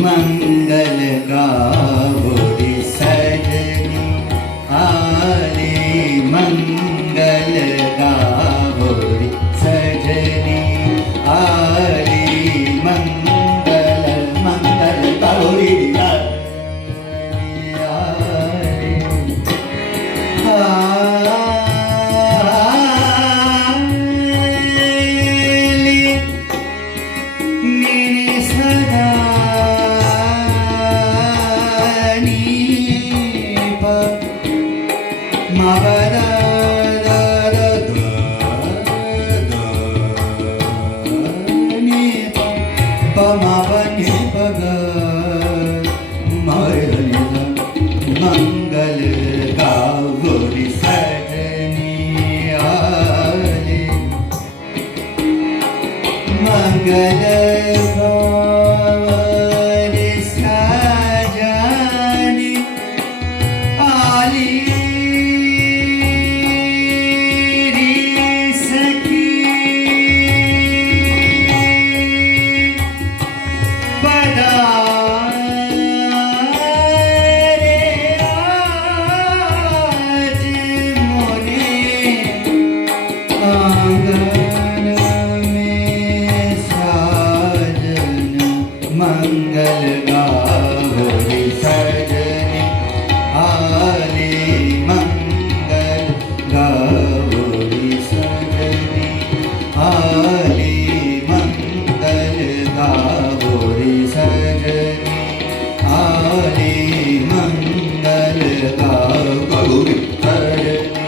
मंगल गावोरी सजनी आली मंगल गावोरी सजनी आली मंगल मंगल गावोरी मंगल गावोरी सजनी आली मंगल गावोरी सजनी आली मंगल गावोरी सजनी आली मंगल गावोरी सजनी आली मंगल गावोरी सजनी आली मंगल गावोरी सजनी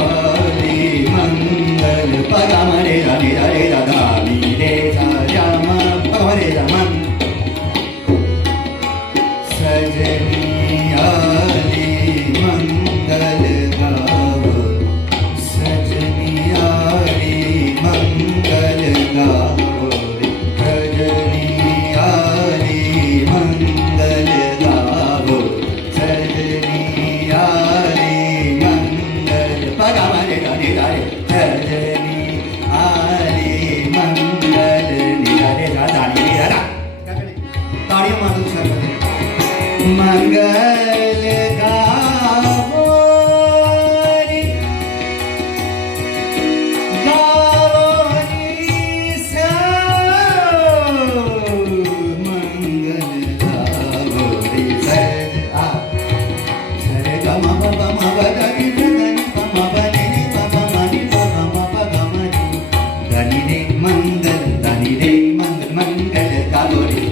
आली मंगल परामरे रानी रे राधा नी रे राम परामरे राम सजनी आली मंगल गावो सजनी आली मंगल गावो सजनी आली मंगल गावो सजनी आली मंगल परामरे रानी रे सजनी आली मंगल निरारे राधा नी राधा ताड़ी मारू सजनी मंगल गावोरी गावोरी मंगल गावोरी सरे गम पम बदनी धनी पम बनी पम मनी पम पगमनी धनी रे मंगल मंगल मंगल गावोरी